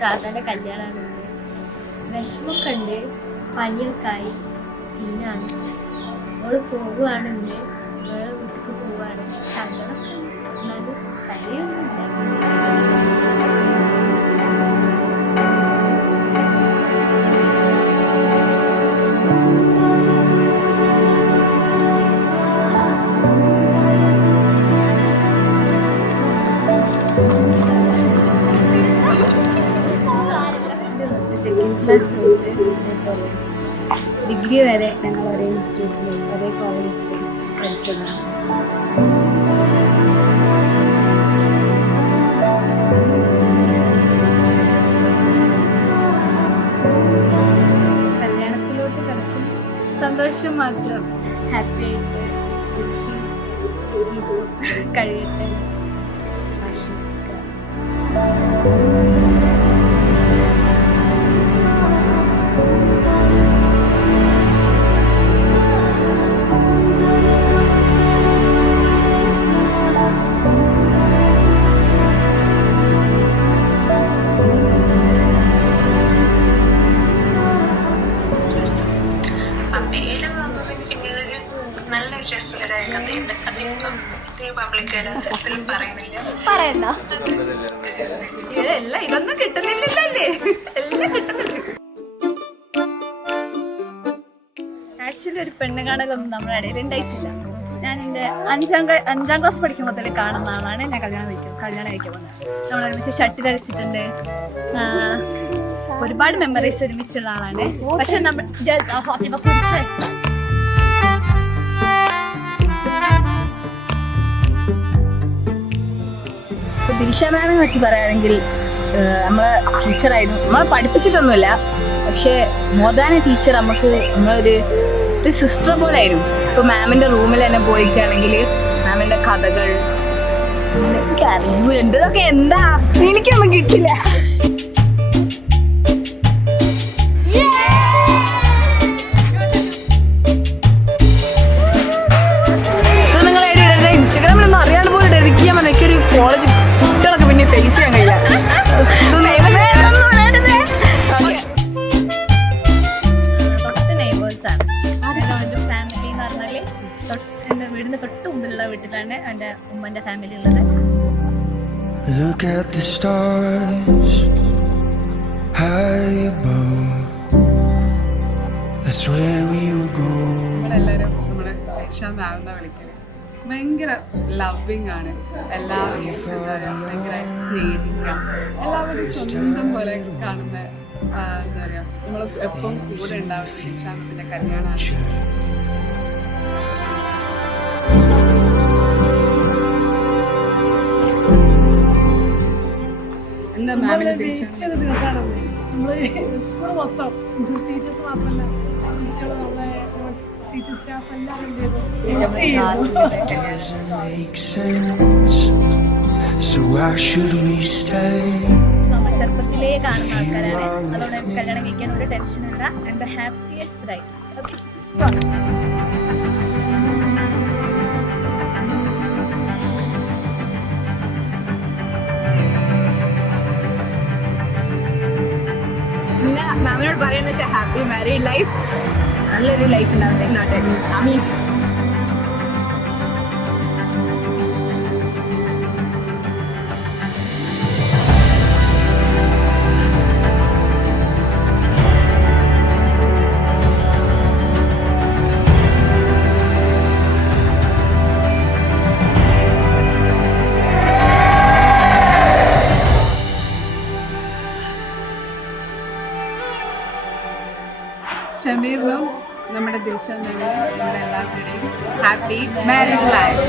താത്താൻ്റെ കല്യാണമാണ്. വിഷമമൊക്കെ ഉണ്ട്, പനിയൊക്കെ ആയി, സീനാണ്. അവള് പോവുകയാണ്, ഇന്ന് വേറെ വീട്ടിലേക്ക് പോവുകയാണ്. സങ്കടമൊക്കെ ഉണ്ട്, എന്നാലും കരയൊന്നുമില്ല. ഡിഗ്രി വരെ ഞങ്ങൾ ഒരേ ഇൻസ്റ്റിറ്റ്യൂട്ടിൽ ഒരേ കോളേജിൽ പഠിച്ചതാണ്. കല്യാണത്തിലോട്ട് കിടക്കും, സന്തോഷം മാത്രം. ഹാപ്പി ആയിട്ട് കഴിയട്ടെ ആശംസിക്കാം. പറയണ്ട, ഇതെല്ലാം ഇതൊന്നും കിട്ടുന്നില്ലല്ലേ, എല്ലാം കിട്ടുന്നില്ല. ആക്ച്വലി ഒരു പെണ്ണ് കാണലൊന്നും നമ്മുടെ ഇടയിൽ ഉണ്ടായിട്ടില്ല. ഞാൻ എൻ്റെ അഞ്ചാം ക്ലാസ് പഠിക്കുമ്പോൾ മുതൽ കാണുന്ന ആളാണ്. ഞാൻ കല്യാണം കഴിക്കാൻ പോകുന്നത്. നമ്മൾ ഒരുമിച്ച് ഷട്ടിൽ കളിച്ചിട്ടുണ്ട്, ഒരുപാട് മെമ്മറീസ് ഒരുമിച്ചുള്ള ആളാണ്. പക്ഷെ നമ്മൾ ദിൽഷ മാമിനെ പറ്റി പറയുകയാണെങ്കിൽ നമ്മളെ ടീച്ചറായിരുന്നു. നമ്മളെ പഠിപ്പിച്ചിട്ടൊന്നുമില്ല, പക്ഷേ മോദാന ടീച്ചർ നമുക്ക് നമ്മളൊരു സിസ്റ്റർ പോലെ ആയിരുന്നു. ഇപ്പോൾ മാമിൻ്റെ റൂമിൽ തന്നെ പോയിക്കുകയാണെങ്കിൽ മാമിൻ്റെ കഥകൾ എനിക്ക് അറിയില്ല, എന്തൊക്കെ എന്താ എനിക്കൊന്നും കിട്ടില്ല. ഇത് നിങ്ങൾ ഇൻസ്റ്റാഗ്രാമിലൊന്നും അറിയാണ്ട് പോലെ ഡെഡിക്കാൻ പറഞ്ഞ എനിക്കൊരു കോളേജ് കുട്ടികളൊക്കെ പിന്നെ ഫേസ് ചെയ്യാൻ കഴിയില്ല. വീടിന് തൊട്ട് മുമ്പിലുള്ള വീട്ടിലാണ് എൻ്റെ ഉമ്മൻ്റെ ഫാമിലി ഉള്ളത്. Look at the stars high above. That's where we will go. എല്ലാവരും നമ്മുടെ ദിൽഷ മാമിനെ വിളിക്കുന്നത് ഭയങ്കര ലവിങ് ആണ്. എല്ലാവരും ഭയങ്കര സ്നേഹിക്കാം, എല്ലാവരും സ്വന്തം പോലെ കാണുന്ന എന്താ പറയുക, നമ്മൾ എപ്പം കൂടെ ഉണ്ടാവുന്ന ദിൽഷാമിൻ്റെ കല്യാണമാണ്. എന്താ മാമിന് ദിവസമാണ് സ്കൂൾ മൊത്തം ടീച്ചേഴ്സ് മാത്രമല്ല, ടീച്ചർ സ്റ്റാഫ് എല്ലാവരും Doesn't make sense, so why should we stay? നമ്മൾ ചെറുപ്പത്തിലേ കാണുന്ന ആൾക്കാരാണ്. അതുകൊണ്ട് എനിക്ക് കല്യാണം കഴിക്കാൻ ഒരു ടെൻഷനില്ല. എൻ്റെ ഹാപ്പിയസ്റ്റ് ബ്രൈഡ്. ഓക്കെ, പിന്നെ മാമിനോട് പറയുന്നത് വെച്ചാൽ ഹാപ്പി മാരീഡ് ലൈഫ്, നല്ലൊരു ലൈഫ് ഉണ്ടാവട്ടെ നാട്ടെ. ആമീൻ. ഷമീറിനും നമ്മുടെ ദിൽഷ മാമിനും നമ്മുടെ എല്ലാവരുടെയും ഹാപ്പി മാരീഡ് ലൈഫ്.